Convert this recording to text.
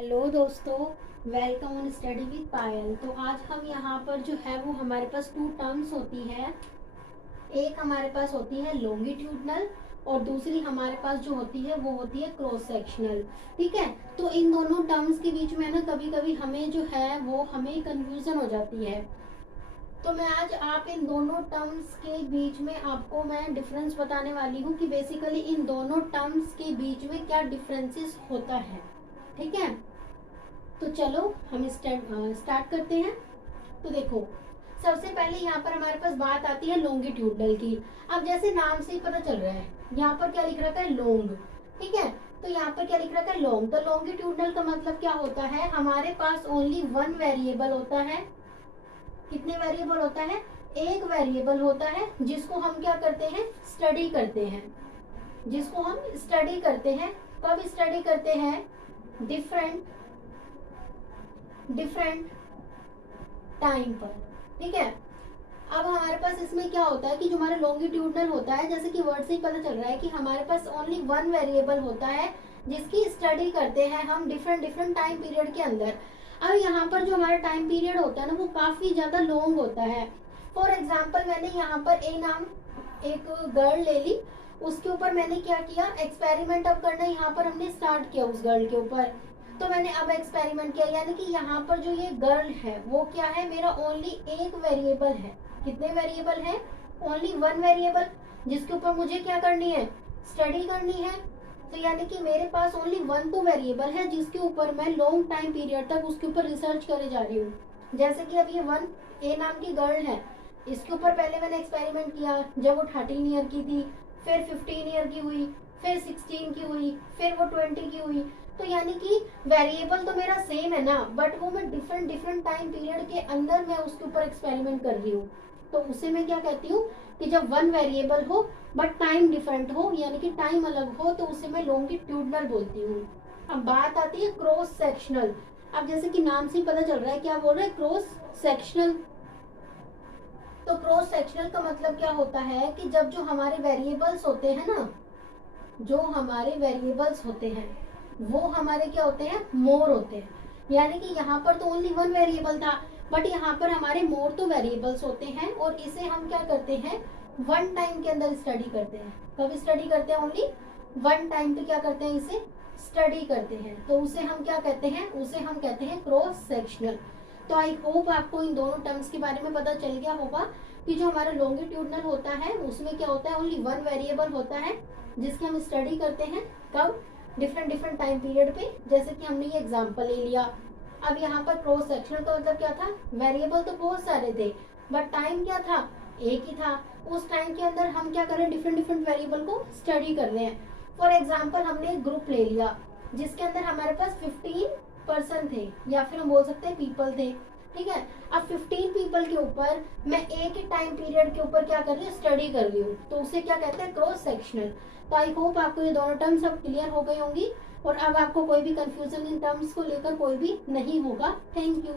Hello दोस्तों, welcome on study with पायल। तो आज हम यहाँ पर जो है वो हमारे पास टू टर्म्स होती है। एक हमारे पास होती है लॉन्गिट्यूडनल और दूसरी हमारे पास जो होती है वो होती है क्रॉस सेक्शनल। ठीक है, तो इन दोनों टर्म्स के बीच में ना कभी कभी हमें जो है वो हमें कंफ्यूजन हो जाती है। तो मैं आज आप इन दोनों टर्म्स के बीच में आपको मैं डिफरेंस बताने वाली हूँ कि बेसिकली इन दोनों टर्म्स के बीच में क्या डिफरेंसेस होता है। ठीक है, तो चलो हम स्टार्ट करते हैं। तो देखो, सबसे पहले यहाँ पर हमारे पास बात आती है लॉन्गिट्यूडनल की। अब जैसे नाम से ही पता चल रहा है, यहाँ पर क्या लिख रखा है, लॉन्ग। ठीक है, तो यहाँ पर क्या लिख रखा है, लॉन्ग। तो लॉन्गिट्यूडनल का मतलब क्या होता है, हमारे पास ओनली वन वेरिएबल होता है। कितने वेरिएबल होता है, एक वेरिएबल होता है जिसको हम क्या करते हैं, स्टडी करते हैं। जिसको हम स्टडी करते हैं, कब स्टडी करते हैं, डिफरेंट टाइम पर। ठीक है, अब हमारे पास इसमें क्या होता है कि जो हमारा लॉन्गिट्यूडनल होता है, जैसे कि वर्ड से ही पता चल रहा है कि हमारे पास ओनली वन वेरिएबल होता है जिसकी स्टडी करते हैं हम डिफरेंट टाइम पीरियड के अंदर। अब यहाँ पर जो हमारा टाइम पीरियड होता है ना वो काफी ज्यादा लॉन्ग होता है। फॉर एग्जाम्पल, मैंने यहाँ पर ए नाम एक गर्ल ले ली, उसके ऊपर मैंने क्या किया, एक्सपेरिमेंट अब करना यहाँ पर हमने स्टार्ट किया उस गर्ल के ऊपर। तो मैंने अब एक्सपेरिमेंट किया, यानी कि यहाँ पर जो ये गर्ल है वो क्या है, मेरा ओनली एक वेरिएबल है। कितने वेरिएबल है, ओनली वन वेरिएबल, जिसके ऊपर मुझे क्या करनी है, स्टडी करनी है। तो यानी कि मेरे पास ओनली वन तो वेरिएबल है जिसके ऊपर मैं लॉन्ग टाइम पीरियड तक उसके ऊपर रिसर्च करे जा रही हूँ। जैसे कि अब ये वन ए नाम की गर्ल है, इसके ऊपर पहले मैंने एक्सपेरिमेंट किया जब वो 13 ईयर की थी, फिर 15 ईयर की हुई, फिर 16 की हुई, फिर वो 20 की हुई। तो यानी कि वेरिएबल तो मेरा सेम है ना, बट वो मैं डिफरेंट टाइम पीरियड के अंदर मैं उसके ऊपर एक्सपेरिमेंट कर रही हूँ। तो उसे मैं क्या कहती हूँ कि जब वन वेरिएबल हो बट टाइम डिफरेंट हो, यानी कि टाइम अलग हो, तो उसे मैं लॉन्गिट्यूडनल बोलती हूँ। अब बात आती है क्रॉस सेक्शनल। अब जैसे कि नाम से पता चल रहा है, क्या बोल रहे हैं, क्रॉस सेक्शनल। तो क्रॉस सेक्शनल का मतलब क्या होता है कि जब जो हमारे वेरिएबल्स होते हैं ना, जो हमारे वेरिएबल्स होते हैं वो हमारे क्या होते हैं, मोर होते हैं। यानी कि यहाँ पर तो ओनली वन वेरिएबल था, बट यहाँ पर हमारे मोर तो वेरिएबल्स होते हैं और इसे हम क्या करते हैं, वन टाइम के अंदर स्टडी करते हैं। कब स्टडी करते हैं, ओनली वन टाइम पे क्या करते हैं, इसे स्टडी करते हैं। तो उसे हम क्या कहते हैं, उसे हम कहते हैं क्रॉस सेक्शनल। तो आई होप आपको इन दोनों टर्म्स के बारे में पता चल गया होगा कि जो हमारा लॉन्गिट्यूडनल होता है उसमें क्या होता है, ओनली वन वेरिएबल होता है जिसकी हम स्टडी करते हैं। कब, डिफरेंट टाइम पीरियड पे। जैसे कि हमने ये एग्जांपल ले लिया। अब यहाँ पर क्रॉस सेक्शनल का मतलब क्या था, वेरिएबल तो बहुत सारे थे बट टाइम क्या था, एक ही था। उस टाइम के अंदर हम क्या कर रहे हैं, डिफरेंट वेरिएबल को स्टडी कर रहे हैं। फॉर एग्जाम्पल, हमने एक ग्रुप ले लिया जिसके अंदर हमारे पास 15 पर्सन थे, या फिर हम बोल सकते हैं पीपल थे। ठीक है, अब 15 पीपल के ऊपर मैं एक ही टाइम पीरियड के ऊपर क्या कर रही हूँ, स्टडी कर रही हूँ। तो उसे क्या कहते हैं, क्रॉस सेक्शनल। तो आई होप आपको ये दोनों टर्म्स अब क्लियर हो गई होंगी और अब आपको कोई भी कंफ्यूजन इन टर्म्स को लेकर कोई भी नहीं होगा। Thank you.